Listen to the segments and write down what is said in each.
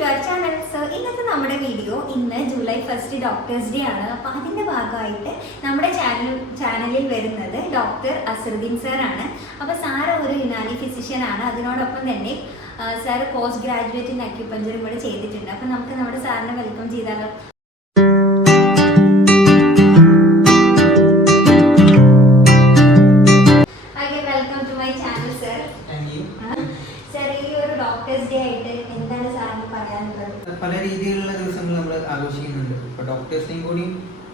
To our channel. So ഇന്നത്തെ നമ്മുടെ video ഇന്ന് ജൂലൈ 1 ഡോക്ടേഴ്സ് ഡേ ആണ്. അപ്പോൾ അതിൻ്റെ ഭാഗമായിട്ട് നമ്മുടെ ചാനലിൽ വരുന്നത് ഡോക്ടർ അസറുദ്ദീൻ സാറാണ്. അപ്പോൾ സാറ് ഒരു യുനാനി ഫിസിഷ്യൻ ആണ്. അതിനോടൊപ്പം തന്നെ സാറ് പോസ്റ്റ് ഗ്രാജുവേറ്റ് ഇൻ അക്യുപഞ്ചറും കൂടെ ചെയ്തിട്ടുണ്ട്. അപ്പോൾ നമുക്ക് നമ്മുടെ സാറിനെ വെൽക്കം ചെയ്താലോ. Welcome to my channel sir. Sir, ഈ ഒരു ഡോക്ടേഴ്സ് ഡേ ആയിട്ട് എന്താണ് സാറിന് പറയാനുള്ളത്? പല രീതിയിലുള്ള ദിവസങ്ങൾ നമ്മൾ ആഘോഷിക്കുന്നുണ്ട്. ഇപ്പോൾ ഡോക്ടേഴ്സിനെയും കൂടി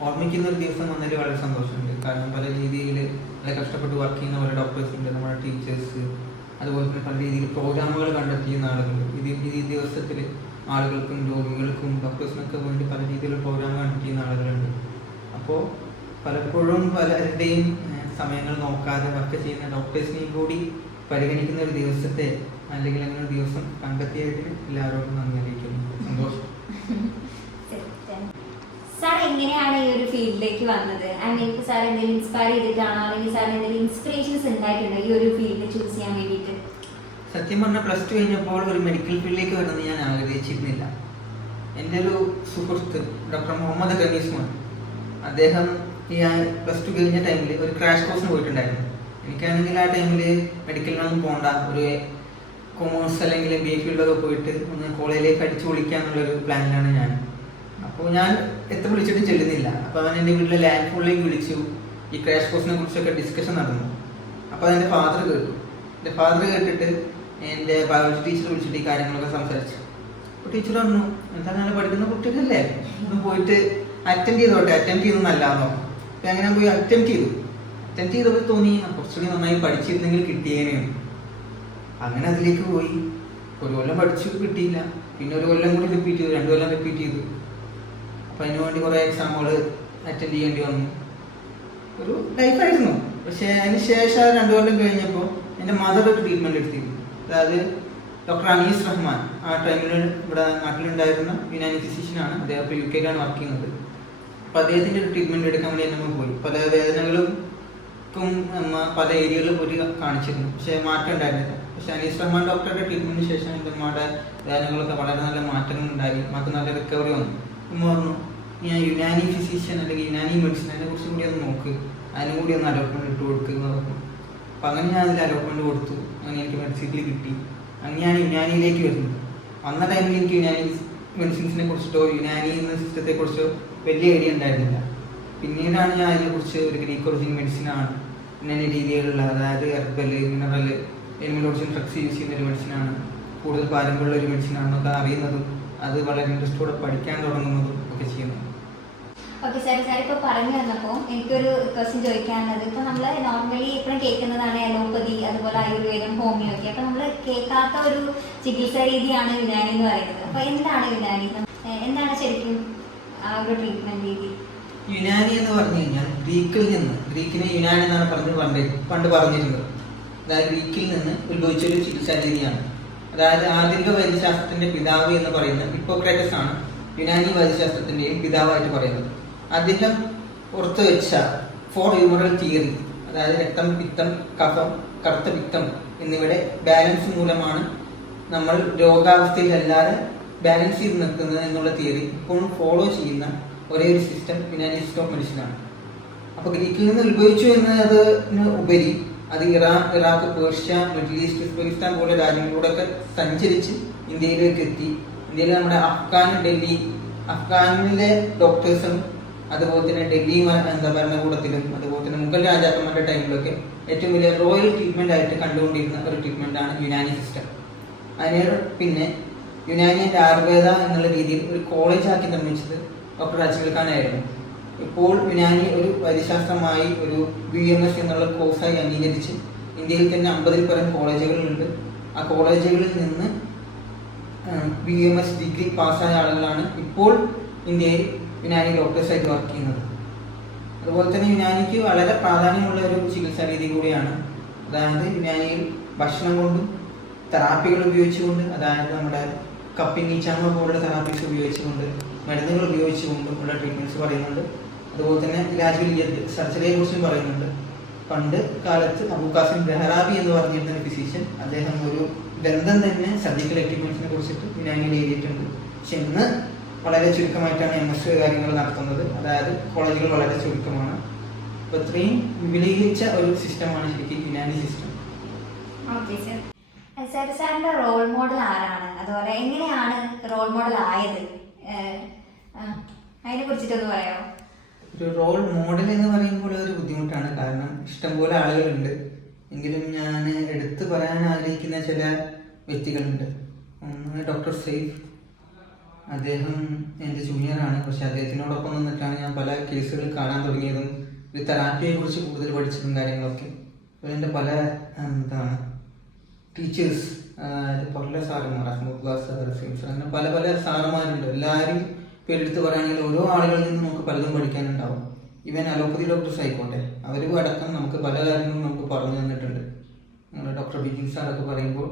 ഓർമ്മിക്കുന്ന ഒരു ദിവസം വന്നതിൽ വളരെ സന്തോഷമുണ്ട്. കാരണം പല രീതിയിൽ വളരെ കഷ്ടപ്പെട്ട് വർക്ക് ചെയ്യുന്ന പല ഡോക്ടേഴ്സ് ഉണ്ട്, നമ്മുടെ ടീച്ചേഴ്സ്, അതുപോലെ തന്നെ പല രീതിയിൽ പ്രോഗ്രാമുകൾ കണ്ടെത്തിയുന്ന ആളുകൾ. ഈ ദിവസത്തിൽ ആളുകൾക്കും രോഗികൾക്കും ഡോക്ടേഴ്സിനൊക്കെ വേണ്ടി പല രീതിയിലുള്ള പ്രോഗ്രാം കണ്ടക്ട് ചെയ്യുന്ന ആളുകളുണ്ട്. അപ്പോൾ പലപ്പോഴും പലരുടെയും സമയങ്ങൾ നോക്കാതെ വർക്ക് ചെയ്യുന്ന ഡോക്ടേഴ്സിനെയും കൂടി പരിഗണിക്കുന്ന ഒരു ദിവസത്തെ അല്ലെങ്കിൽ അങ്ങനെ ഒരു ദിവസം കണ്ടെത്തിയതിന് എല്ലാവരോടും നന്ദി അറിയിക്കുന്നു. സന്തോഷം. സാർ എങ്ങനെയാണ് ഈ ഒരു ഫീൽഡിലേക്ക് വന്നത്? ഐ മീൻ, സാർ എന്തെങ്കിലും ഇൻസ്പയർ ചെയ്തിട്ടാണോ, അല്ലെങ്കിൽ സാർ എന്തെങ്കിലും ഇൻസ്പിറേഷൻസ് ഉണ്ടായിട്ടുണ്ടോ ഈ ഒരു ഫീൽഡ് ചൂസ് ചെയ്യാൻ വേണ്ടിയിട്ട്? സത്യം പറഞ്ഞാൽ +2 കഴിഞ്ഞപ്പോൾ ഒരു മെഡിക്കൽ ഫീൽഡിലേക്ക് വരുന്നത് ഞാൻ ആഗ്രഹിച്ചിരുന്നില്ല. എൻ്റെ ഒരു സുഹൃത്ത് ഡോക്ടർ മുഹമ്മദ് ഖമീസ്മാൻ, അദ്ദേഹം ഈ +2 കഴിഞ്ഞ ടൈമിൽ ഒരു ക്രാഷ് കോഴ്സിന് പോയിട്ടുണ്ടായിരുന്നു. എനിക്കാണെങ്കിൽ ആ ടൈമിൽ മെഡിക്കലിനൊന്നും പോകണ്ട, ഒരു കൊമേഴ്സ് അല്ലെങ്കിൽ MBA ഫീൽഡൊക്കെ പോയിട്ട് ഒന്ന് കോളേജിലേക്ക് അടിച്ചു പൊളിക്കാന്നുള്ളൊരു പ്ലാനിലാണ് ഞാൻ. അപ്പോൾ ഞാൻ എത്ര വിളിച്ചിട്ടും ചെല്ലുന്നില്ല. അപ്പോൾ അവൻ എൻ്റെ വീട്ടിലെ ലാൻഡ് ഫോണിലേക്ക് വിളിച്ചു. ഈ ക്രാഷ് കോഴ്സിനെ കുറിച്ചൊക്കെ ഡിസ്കഷൻ നടന്നു. അപ്പോൾ അതെൻ്റെ ഫാദർ കേട്ടു. എൻ്റെ ഫാദർ കേട്ടിട്ട് എൻ്റെ ബയോളജി ടീച്ചർ വിളിച്ചിട്ട് ഈ കാര്യങ്ങളൊക്കെ സംസാരിച്ചു. അപ്പോൾ ടീച്ചർ പറഞ്ഞു, എന്താ ഞാൻ പഠിക്കുന്ന കുട്ടികളല്ലേ, ഒന്ന് പോയിട്ട് അറ്റൻഡ് ചെയ്തു നല്ലതാണോ. അപ്പോൾ അങ്ങനെ പോയി അറ്റൻഡ് ചെയ്തപ്പോൾ തോന്നി കുറച്ചുകൂടി നന്നായി പഠിച്ചിരുന്നെങ്കിൽ കിട്ടിയേനെയാണ്. അങ്ങനെ അതിലേക്ക് പോയി. ഒരു കൊല്ലം പഠിച്ചു, കിട്ടിയില്ല. പിന്നെ ഒരു കൊല്ലം കൂടി റിപ്പീറ്റ് ചെയ്തു, 2 കൊല്ലം റിപ്പീറ്റ് ചെയ്തു. അപ്പം അതിനു വേണ്ടി കുറേ എക്സാമുകൾ അറ്റൻഡ് ചെയ്യേണ്ടി വന്നു. ഒരു ലൈഫായിരുന്നു. പക്ഷേ അതിന് ശേഷം 2 കൊല്ലം കഴിഞ്ഞപ്പോൾ എൻ്റെ മദർ ഒരു ട്രീറ്റ്മെൻറ്റ് എടുത്തിരുന്നു. അതായത് ഡോക്ടർ അനീസ് റഹ്മാൻ, ആ ടൈമിൽ ഇവിടെ നാട്ടിലുണ്ടായിരുന്ന യുനാനി ഫിസിഷ്യനാണ്. അദ്ദേഹം ഇപ്പോൾ UK യിലാണ് വർക്ക് ചെയ്യുന്നത്. അപ്പോൾ അദ്ദേഹത്തിൻ്റെ ഒരു ട്രീറ്റ്മെൻറ്റ് എടുക്കാൻ വേണ്ടി നമ്മൾ പോയി. പല വേദനകളും പല ഏരിയകളിൽ പോയി കാണിച്ചിരുന്നു, പക്ഷേ മാറ്റം ഉണ്ടായിരുന്നില്ല. പക്ഷേ അനീസ് റഹ്മാൻ ഡോക്ടറുടെ ട്രീറ്റ്മെന്റിന് ശേഷം എൻ്റെ അമ്മയുടെ വേദനകളൊക്കെ വളരെ നല്ല മാറ്റങ്ങൾ ഉണ്ടായി, നമുക്ക് നല്ല റിക്കവറി വന്നു. അമ്മ പറഞ്ഞു, ഞാൻ യുനാനി ഫിസിഷ്യൻ അല്ലെങ്കിൽ യുനാനി മെഡിസിൻ അതിനെ കുറിച്ചും കൂടി ഒന്ന് നോക്ക്, അതിനും കൂടി ഒന്ന് അലോട്ട്മെന്റ് ഇട്ട് കൊടുക്കുക പറഞ്ഞു. അപ്പം അങ്ങനെ ഞാൻ അതിൽ അലോട്ട്മെന്റ് കൊടുത്തു. അങ്ങനെ എനിക്ക് മെഡിസിനിൽ കിട്ടി. അങ്ങനെ ഞാൻ യുനാനിയിലേക്ക് വരുന്നു. വന്ന ടൈമിൽ എനിക്ക് യുനാനി മെഡിസിൻസിനെ കുറിച്ചിട്ടോ യുനാനി എന്ന സിസ്റ്റത്തെ കുറിച്ചോ വലിയ ഐഡിയ ഉണ്ടായിരുന്നില്ല. പിന്നീടാണ് ഞാൻ അതിനെക്കുറിച്ച് ഒരു ഗ്രീക്ക് ഒറിജിൻ മെഡിസിനാണ്, ഇന്ന രീതിയിലുള്ള, അതായത് herbal, mineral, animal origin drugs use ചെയ്യുന്ന ഒരു മെഡിസിനാണ്, കൂടുതൽ പാരമ്പര്യമുള്ള ഒരു മെഡിസിനാണെന്നൊക്കെ അറിയുന്നതും അത് വളരെ ഇൻട്രസ്റ്റോടെ പഠിക്കാൻ തുടങ്ങുന്നതും ഒക്കെ ചെയ്യുന്നു. ഓക്കെ സാർ, ഇപ്പോൾ പറഞ്ഞു തന്നപ്പോൾ എനിക്കൊരു ക്വസ്റ്റ്യൻ ചോദിക്കാനുള്ളത്, ഇപ്പോൾ നമ്മൾ നോർമലി എപ്പോഴും കേൾക്കുന്നതാണ് അലോപ്പതി, അതുപോലെ ആയുർവേദം, ഹോമിയോ ഒക്കെ. അപ്പോൾ നമ്മൾ കേൾക്കാത്ത ഒരു ചികിത്സാ രീതിയാണ് യുനാനി എന്ന് പറയുന്നത്. അപ്പോൾ എന്താണ് യുനാനി, എന്താണ് ശരിക്കും ആ ഒരു ട്രീറ്റ്മെന്റ് രീതി? യുനാനി എന്ന് പറഞ്ഞു കഴിഞ്ഞാൽ ഗ്രീക്കിനെ യുനാനി എന്നാണ് പണ്ട് പറഞ്ഞിരുന്നത്. അതായത് ഗ്രീക്കിൽ നിന്ന് ഉത്ഭവിച്ചൊരു ചികിത്സാ രീതിയാണ്. അതായത് ആധുനിക വൈദ്യശാസ്ത്രത്തിന്റെ പിതാവ് എന്ന് പറയുന്ന ഹിപ്പോക്രാറ്റസ് ആണ് യുനാനി വൈദ്യശാസ്ത്രത്തിന്റെയും പിതാവായിട്ട് പറയുന്നത്. അദ്ദേഹം പുറത്തു വെച്ച 4 ഹ്യൂമറൽ തിയറി, അതായത് രക്തം, പിത്തം, കഫം, കറുത്ത പിത്തം എന്നിവയുടെ ബാലൻസ് മൂലമാണ് നമ്മൾ രോഗാവസ്ഥയിലല്ലാതെ ബാലൻസ് ചെയ്ത് നിൽക്കുന്നത് എന്നുള്ള തിയറി ഇപ്പോഴും ഫോളോ ചെയ്യുന്ന ഒരേ ഒരു system Unani system of medicine ആണ്. അപ്പോൾ ഗ്രീക്കിൽ നിന്ന് ഉത്ഭവിച്ചു എന്നതിന് ഉപരി അത് Iraq, Persia, middle east, Uzbekistan പോലെ രാജ്യങ്ങളിലൂടെയൊക്കെ സഞ്ചരിച്ച് ഇന്ത്യയിലേക്ക് എത്തി. ഇന്ത്യയിൽ നമ്മുടെ അഫ്ഗാനിലെ ഡോക്ടേഴ്സും അതുപോലെ തന്നെ ഡൽഹി ഭരണകൂടത്തിലും അതുപോലെ തന്നെ മുഗൾ രാജാക്കന്മാരുടെ ടൈമിലൊക്കെ ഏറ്റവും വലിയ റോയൽ ട്രീറ്റ്മെന്റ് ആയിട്ട് കണ്ടുകൊണ്ടിരുന്ന ഒരു ട്രീറ്റ്മെന്റാണ് യുനാനി സിസ്റ്റം. അതിന് പിന്നെ യുനാനി ആൻഡ് ആയുർവേദ എന്നുള്ള രീതിയിൽ ഒരു കോളേജാക്കി നിർമ്മിച്ചത് ഡോക്ടർ അജ്മൽ ഖാൻ ആയിരുന്നു. ഇപ്പോൾ യുനാനി ഒരു വൈദ്യശാസ്ത്രമായി ഒരു BMS എന്നുള്ള കോഴ്സായി അംഗീകരിച്ച് ഇന്ത്യയിൽ തന്നെ 50-ൽ പരം കോളേജുകളുണ്ട്. ആ കോളേജുകളിൽ നിന്ന് BMS ഡിഗ്രി പാസ്സായ ആളുകളാണ് ഇപ്പോൾ ഇന്ത്യയിൽ യുനാനി ഡോക്ടേഴ്സായിട്ട് വർക്ക് ചെയ്യുന്നത്. അതുപോലെ തന്നെ യുനാനിക്ക് വളരെ പ്രാധാന്യമുള്ള ഒരു ചികിത്സാ രീതി കൂടിയാണ്. അതായത് യുനാനിയിൽ ഭക്ഷണം കൊണ്ടും തെറാപ്പികൾ ഉപയോഗിച്ചുകൊണ്ട്, അതായത് നമ്മുടെ കപ്പിംഗ്, ഈച്ചാമ പോലുള്ള തെറാപ്പീസ് ഉപയോഗിച്ചുകൊണ്ട്, മരുന്നുകൾ ഉപയോഗിച്ചുകൊണ്ടും ഉള്ള ട്രീറ്റ്മെന്റ്സ് പറയുന്നുണ്ട്. അതുപോലെ തന്നെ ഇലാജുൽ സർജറിയെ കുറിച്ചും പറയുന്നുണ്ട്. പണ്ട് കാലത്ത് അബു ഖാസിം ബെഹ്റാബി എന്ന് പറഞ്ഞിരുന്ന ഒരു ഫിസിഷ്യൻ, അദ്ദേഹം ഒരു ബന്ധം തന്നെ സർജിക്കൽ എക്യുപ്മെന്റ്സിനെ കുറിച്ചിട്ട് യുനാനിയിൽ എഴുതിയിട്ടുണ്ട്. പക്ഷെ ഇന്ന് വളരെ ചുരുക്കമായിട്ടാണ് MS കാര്യങ്ങൾ നടത്തുന്നത്. അതായത് കോളേജുകൾ വളരെ ചുരുക്കമാണ്. അപ്പോൾ ഇത്രയും വിപുലീകരിച്ച ഒരു സിസ്റ്റമാണ് ശരിക്കും Unani system. Okay sir. Sir, സാറിന്റെ റോൾ മോഡൽ ആരാണ്? അതുപോലെ എങ്ങനെയാണ് റോൾ മോഡൽ ആയത്? അതിനെ കുറിച്ചിട്ടൊന്ന് പറയാമോ? ഒരു റോൾ മോഡൽ എന്ന് പറയുമ്പോൾ ഒരു ബുദ്ധിമുട്ടാണ്. കാരണം ഇഷ്ടംപോലെ ആളുകളുണ്ട്. എങ്കിലും ഞാൻ എടുത്തു പറയാൻ ആഗ്രഹിക്കുന്ന ചില വ്യക്തികളുണ്ട്. ഒന്ന് ഡോക്ടർ സെയ്ഫ്. അദ്ദേഹം എൻ്റെ ജൂനിയറാണ്. പക്ഷെ അദ്ദേഹത്തിനോടൊപ്പം നിന്നിട്ടാണ് ഞാൻ പല കേസുകൾ കാണാൻ തുടങ്ങിയതും ഒരു തെറാപ്പിയെ കുറിച്ച് കൂടുതൽ പഠിച്ചതും കാര്യങ്ങളൊക്കെ. അപ്പോൾ എൻ്റെ പല ടീച്ചേഴ്സ്, പല സാറന്മാർ, അങ്ങനെ പല പല സാറന്മാരുണ്ട്. എല്ലാവരും പേരെടുത്ത് പറയുകയാണെങ്കിൽ ഓരോ ആളുകളിൽ നിന്ന് നമുക്ക് പലതും പഠിക്കാനുണ്ടാവും. ഈവൻ അലോപ്പതി ഡോക്ടേഴ്സ് ആയിക്കോട്ടെ, അവരും അടക്കം നമുക്ക് പല കാര്യങ്ങളും നമുക്ക് പറഞ്ഞു തന്നിട്ടുണ്ട്. ഡോക്ടർ ബിജിൻ സാറൊക്കെ പറയുമ്പോൾ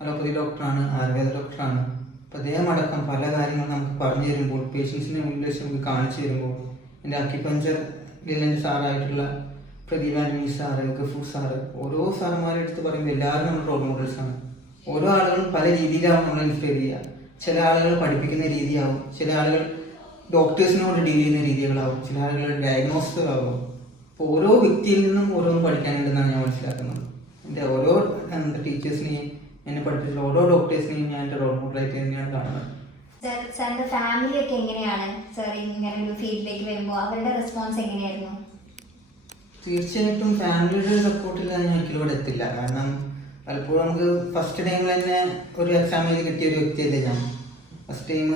അലോപ്പതി ഡോക്ടറാണ്, ആയുർവേദ ഡോക്ടറാണ്. അപ്പോൾ അദ്ദേഹം അടക്കം പല കാര്യങ്ങളും നമുക്ക് പറഞ്ഞു തരുമ്പോൾ, പേഷ്യൻസിനെ മുന്നിൽ വെച്ച് നമുക്ക് കാണിച്ചു തരുമ്പോൾ, എൻ്റെ അക്യുപഞ്ചറിൽ എൻ്റെ സാറായിട്ടുള്ള പ്രദീപ് ആന്റണി സാറ്, ഗഫൂർ സാറ്, ഓരോ സാറന്മാരെ എടുത്ത് പറയുമ്പോൾ എല്ലാവരും നമ്മുടെ റോൾ മോഡൽസാണ്. ഓരോ ആളുകളും പല രീതിയിലാവും നമ്മൾ ഇൻസ്പയർ ചെയ്യുക. ചില ആളുകൾ പഠിപ്പിക്കുന്ന രീതിയാവും, ചില ആളുകൾ ഡോക്ടേഴ്സിനോട് ഡീൽ ചെയ്യുന്ന രീതികളാവും, ചില ആളുകൾ ഡയഗ്നോസിസുകളാവും. അപ്പോൾ ഓരോ വ്യക്തിയിൽ നിന്നും ഓരോന്ന് പഠിക്കാനുണ്ടെന്നാണ് ഞാൻ മനസ്സിലാക്കുന്നത്. എൻ്റെ ഓരോ ടീച്ചേഴ്സിനെയും എന്നെ പഠിപ്പിച്ച ഓരോ ഡോക്ടേഴ്സിനെയും ഞാൻ എൻ്റെ റോൾ മോഡലായിട്ട് തന്നെയാണ് കാണുന്നത്. സാറിന്റെ ഫാമിലി ഒക്കെ എങ്ങനെയാണ് സാർ ഇങ്ങനെ ഒരു ഫീൽഡിലേക്ക് വരുമ്പോൾ അവരുടെ റെസ്പോൺസ് എങ്ങനെയായിരുന്നു? തീർച്ചയായിട്ടും ഫാമിലിയുടെ സപ്പോർട്ടില്ലാതെ ഞാൻ ഒരിക്കലും ഇവിടെ എത്തില്ല. കാരണം പലപ്പോഴും നമുക്ക് ഫസ്റ്റ് ടൈമിൽ തന്നെ ഒരു എക്സാം എഴുതി കിട്ടിയ ഒരു വ്യക്തിയല്ലേ ഞാൻ. ഫസ്റ്റ് ടൈം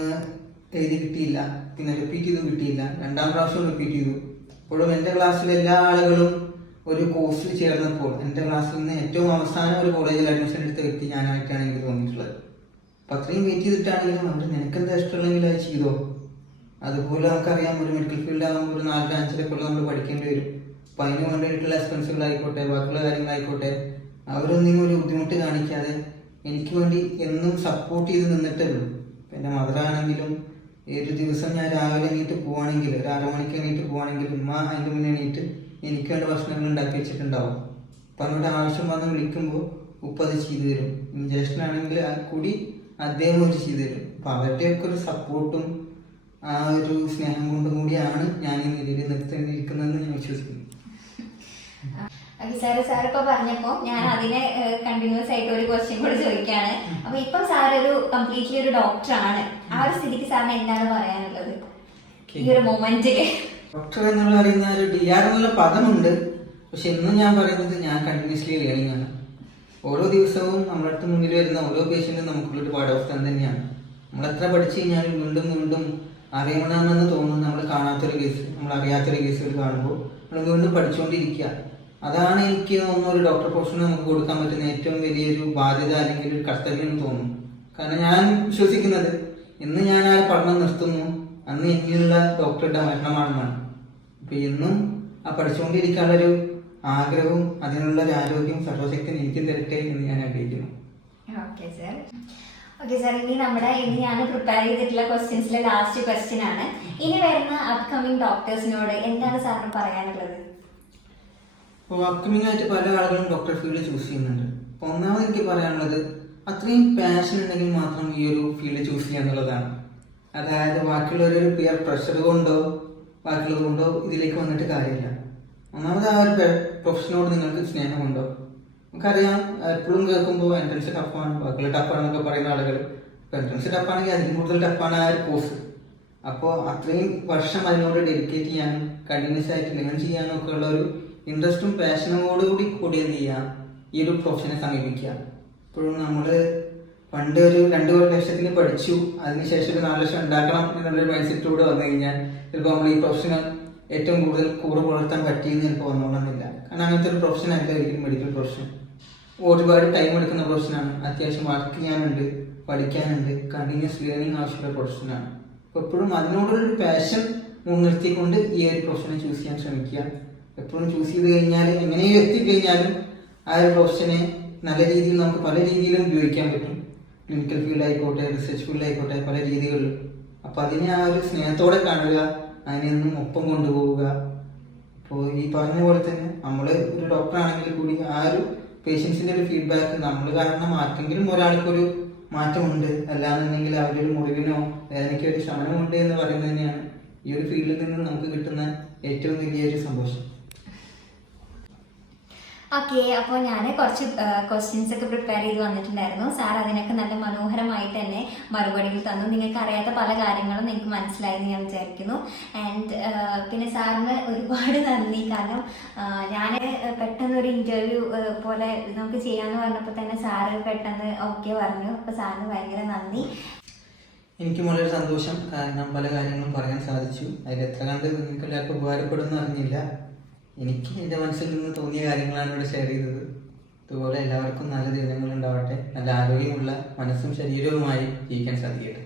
എഴുതി കിട്ടിയില്ല, പിന്നെ റിപ്പീറ്റ് ചെയ്തു കിട്ടിയില്ല, രണ്ടാം പ്രാവശ്യം റിപ്പീറ്റ് ചെയ്തു. അപ്പോഴും എൻ്റെ ക്ലാസ്സിലെ എല്ലാ ആളുകളും ഒരു കോഴ്സിൽ ചേർന്നപ്പോൾ എൻ്റെ ക്ലാസ്സിൽ നിന്ന് ഏറ്റവും അവസാനം ഒരു കോളേജിൽ അഡ്മിഷൻ എടുത്ത വ്യക്തി ഞാനായിട്ടാണ് എനിക്ക് തോന്നിയിട്ടുള്ളത്. അപ്പം അത്രയും വെയിറ്റ് ചെയ്തിട്ടാണെങ്കിലും അവർ നിനക്കെന്താ ഇഷ്ടമുള്ളെങ്കിൽ അത് ചെയ്തോ. അതുപോലെ നമുക്കറിയാം, ഒരു മെഡിക്കൽ ഫീൽഡ് ആകുമ്പോൾ ഒരു 4-5 ലക്ഷമൊക്കെ നമ്മൾ പഠിക്കേണ്ടി വരും. അപ്പം അതിന് വേണ്ടിയിട്ടുള്ള എക്സ്പെൻസുകളായിക്കോട്ടെ, ബാക്കിയുള്ള കാര്യങ്ങളായിക്കോട്ടെ, അവരൊന്നും ഒരു ബുദ്ധിമുട്ട് കാണിക്കാതെ എനിക്ക് വേണ്ടി എന്നും സപ്പോർട്ട് ചെയ്ത് നിന്നിട്ടേ ഉള്ളൂ. എൻ്റെ മദറാണെങ്കിലും ഏതൊരു ദിവസം ഞാൻ രാവിലെ എണീറ്റ് പോവുകയാണെങ്കിൽ, ഒരു 6 മണിക്ക് എണീറ്റ് പോവുകയാണെങ്കിൽ ഉമ്മ അതിൻ്റെ മുന്നേ എണീറ്റ് എനിക്ക് വേണ്ട ഭക്ഷണങ്ങൾ ഉണ്ടാക്കി വെച്ചിട്ടുണ്ടാവും. അപ്പം അതിനോട് ആവശ്യം വന്ന് വിളിക്കുമ്പോൾ ഉപ്പ അത് ചെയ്തു തരും. ജ്യേഷ്ഠനാണെങ്കിൽ ആ കൂടി അദ്ദേഹം ഒരു ചെയ്തു തരും. അപ്പം അവരുടെയൊക്കെ ഒരു സപ്പോർട്ടും ആ ഒരു സ്നേഹം കൊണ്ടും കൂടിയാണ് ഞാൻ ഈ നിലയിൽ നിർത്തേണ്ടിയിരിക്കുന്നതെന്ന് ഞാൻ വിശ്വസിക്കുന്നു. സാറിപ്പോ പറഞ്ഞപ്പോ ഞാൻ അതിനെ കണ്ടിന്യൂസ് ആയിട്ട് ഒരു ക്വസ്റ്റ്യൻ കൂടെ ചോദിക്കാണ്. അപ്പൊ ഇപ്പം സാർ ഒരു കംപ്ലീറ്റ്ലി ഒരു ഡോക്ടറാണ്. ആ ഒരു സ്ഥിതിക്ക് സാറിന് എന്താണ് പറയാനുള്ളത് ഈ ഒരു മൊമെന്റില്? ഡോക്ടർ എന്നുള്ള പറയുന്ന ഒരു DR എന്നുള്ള പദമുണ്ട്. പക്ഷെ ഇന്നും ഞാൻ പറയുന്നത് ഞാൻ കണ്ടിന്യൂസ്ലി ലേണിംഗ് ആണ്. ഓരോ ദിവസവും നമ്മുടെ അടുത്ത് മുന്നിൽ വരുന്ന ഓരോ പേഷ്യന്റും നമുക്കുള്ളൊരു പാഠപുസ്തകം തന്നെയാണ്. നമ്മൾ എത്ര പഠിച്ചു കഴിഞ്ഞാലും വീണ്ടും വീണ്ടും അറിയണമെന്ന് തോന്നുന്നു. നമ്മൾ കാണാത്തൊരു കേസ്, നമ്മൾ അറിയാത്തൊരു കേസുകൾ കാണുമ്പോൾ നമ്മൾ വീണ്ടും പഠിച്ചുകൊണ്ടിരിക്കുക. അതാണ് എനിക്ക് തോന്നുന്നു ഒരു ഡോക്ടർ പ്രൊഫഷന് നമുക്ക് കൊടുക്കാൻ പറ്റുന്ന ഏറ്റവും വലിയൊരു ബാധ്യത അല്ലെങ്കിൽ ഒരു കർത്തവ്യം എന്ന് തോന്നുന്നു. കാരണം ഞാൻ വിശ്വസിക്കുന്നത് ഇന്ന് ഞാൻ ആ പഠനം നിർത്തുന്നു, അന്ന് എനിക്കുള്ള ഡോക്ടറുടെ മരണമാണെന്നാണ്. അപ്പൊ എന്നും ആ പഠിച്ചുകൊണ്ടിരിക്കാനുള്ളൊരു ആഗ്രഹവും അതിനുള്ള ഒരു ആരോഗ്യം സർവശക്തി എനിക്കും തരട്ടെ എന്ന് ഞാൻ ആഗ്രഹിക്കുന്നു. ഓക്കെ സാർ, ഇനി ഞാൻ പ്രിപ്പയർ ചെയ്തിട്ടുള്ള ക്വസ്റ്റ്യൻസിലെ ലാസ്റ്റ് ക്വസ്റ്റ്യൻ ആണ്. ഇനി വരുന്ന അപ്കമിങ് ഡോക്ടേഴ്സിനോട് എന്താണ് സാറിന് പറയാനുള്ളത്? അപ്പോൾ അപ്കമിങ് ആയിട്ട് പല ആളുകളും ഡോക്ടർ ഫീൽഡ് ചൂസ് ചെയ്യുന്നുണ്ട്. അപ്പോൾ ഒന്നാമത് എനിക്ക് പറയാനുള്ളത്, അത്രയും പാഷൻ ഉണ്ടെങ്കിൽ മാത്രം ഈ ഒരു ഫീൽഡ് ചൂസ് ചെയ്യുക എന്നുള്ളതാണ്. അതായത് ബാക്കിയുള്ളവരൊരു പിയർ പ്രഷർ കൊണ്ടോ ബാക്കിയുള്ളത് കൊണ്ടോ ഇതിലേക്ക് വന്നിട്ട് കാര്യമില്ല. ഒന്നാമത് ആ ഒരു പ്രൊഫഷനോട് നിങ്ങൾക്ക് സ്നേഹമുണ്ടോ. നമുക്കറിയാം, എപ്പോഴും കേൾക്കുമ്പോൾ എൻട്രൻസ് ടഫാണ്, ബാക്കിയുള്ള ടഫാണെന്നൊക്കെ പറയുന്ന ആളുകൾ. ഇപ്പോൾ എൻട്രൻസ് ടഫാണെങ്കിൽ അതിന് കൂടുതൽ ടഫാണ് ആ ഒരു കോഴ്സ്. അപ്പോൾ അത്രയും വർഷം അതിനോട് ഡെഡിക്കേറ്റ് ചെയ്യാനും കണ്ടിന്യൂസ് ആയിട്ട് ലേൺ ചെയ്യാനും ഒക്കെ ഉള്ള ഒരു ഇൻട്രസ്റ്റും പാഷനോടുകൂടി കൂടി എന്ത് ചെയ്യുക, ഈ ഒരു പ്രൊഫഷനെ സമീപിക്കുക. ഇപ്പോഴും നമ്മൾ പണ്ട് ഒരു 2 ലക്ഷത്തിന് പഠിച്ചു, അതിനുശേഷം ഒരു 4 ലക്ഷം ഉണ്ടാക്കണം എന്നുള്ളൊരു മൈൻഡ് സെറ്റോട് വന്നു കഴിഞ്ഞാൽ ചിലപ്പോൾ നമ്മൾ ഈ പ്രൊഫഷന് ഏറ്റവും കൂടുതൽ കൂറ് പുലർത്താൻ പറ്റിയെന്ന് ചിലപ്പോൾ വന്നോളന്നില്ല. കാരണം അങ്ങനത്തെ ഒരു പ്രൊഫഷൻ അല്ല ഒരിക്കലും മെഡിക്കൽ പ്രൊഫഷൻ. ഒരുപാട് ടൈം എടുക്കുന്ന പ്രൊഫഷനാണ്. അത്യാവശ്യം വർക്ക് ചെയ്യാനുണ്ട്, പഠിക്കാനുണ്ട്, കണ്ടിന്യൂസ് ലേണിംഗ് ആവശ്യമുള്ള പ്രൊഫഷനാണ്. അപ്പോൾ എപ്പോഴും അതിനോടൊരു പാഷൻ മുൻനിർത്തിക്കൊണ്ട് ഈ ഒരു പ്രൊഫഷനെ ചൂസ് ചെയ്യാൻ ശ്രമിക്കുക. എപ്പോഴും ചൂസ് ചെയ്ത് കഴിഞ്ഞാൽ എങ്ങനെയും എത്തിക്കഴിഞ്ഞാലും ആ ഒരു പ്രൊഫഷനെ നല്ല രീതിയിൽ നമുക്ക് പല രീതിയിലും ഉപയോഗിക്കാൻ പറ്റും. ക്ലിനിക്കൽ ഫീൽഡ് ആയിക്കോട്ടെ, റിസർച്ച് ഫീൽഡ് ആയിക്കോട്ടെ, പല രീതികളിലും. അപ്പോൾ അതിനെ ആ ഒരു സ്നേഹത്തോടെ കാണുക, അതിനെയൊന്നും ഒപ്പം കൊണ്ടുപോവുക. അപ്പോൾ ഈ പറഞ്ഞ പോലെ തന്നെ നമ്മൾ ഒരു ഡോക്ടർ ആണെങ്കിൽ കൂടി ആ ഒരു പേഷ്യൻസിന്റെ ഒരു ഫീഡ്ബാക്ക് നമ്മൾ കാരണം ആർക്കെങ്കിലും ഒരാൾക്കൊരു മാറ്റമുണ്ട്, അല്ലാന്നുണ്ടെങ്കിൽ അവരുടെ ഒരു മുറിവിനോ വേദനയ്ക്കോ ഒരു ശമനമുണ്ട് എന്ന് പറയുന്നത് തന്നെയാണ് ഈ ഒരു ഫീൽഡിൽ നിന്ന് നമുക്ക് കിട്ടുന്ന ഏറ്റവും വലിയൊരു സന്തോഷം. ഓക്കെ, അപ്പോൾ ഞാൻ കുറച്ച് ക്വസ്റ്റ്യൻസ് ഒക്കെ പ്രിപ്പയർ ചെയ്ത് വന്നിട്ടുണ്ടായിരുന്നു. സാർ അതിനൊക്കെ നല്ല മനോഹരമായിട്ട് തന്നെ മറുപടികൾ തന്നു. നിങ്ങൾക്ക് അറിയാത്ത പല കാര്യങ്ങളും നിങ്ങൾക്ക് മനസ്സിലായെന്ന് ഞാൻ വിചാരിക്കുന്നു. ആൻഡ് പിന്നെ സാറിന് ഒരുപാട് നന്ദി. കാരണം ഞാൻ പെട്ടെന്നൊരു ഇൻ്റർവ്യൂ പോലെ നമുക്ക് ചെയ്യാമെന്ന് പറഞ്ഞപ്പോൾ തന്നെ സാറ് പെട്ടെന്ന് ഓക്കെ പറഞ്ഞു. അപ്പോൾ സാറിന് ഭയങ്കര നന്ദി. എനിക്കും വളരെ സന്തോഷം, കാരണം പല കാര്യങ്ങളും പറയാൻ സാധിച്ചു. അതിൽ എത്ര കണ്ട് നിങ്ങൾക്ക് എല്ലാവർക്കും ഉപകാരപ്പെടുമെന്ന് അറിഞ്ഞില്ല. എനിക്ക് എൻ്റെ മനസ്സിൽ നിന്ന് തോന്നിയ കാര്യങ്ങളാണ് ഇവിടെ ഷെയർ ചെയ്തത്. ഇതുപോലെ എല്ലാവർക്കും നല്ല ദിനങ്ങൾ ഉണ്ടാവട്ടെ, നല്ല ആരോഗ്യമുള്ള മനസ്സും ശരീരവുമായി ജീവിക്കാൻ സാധിക്കട്ടെ.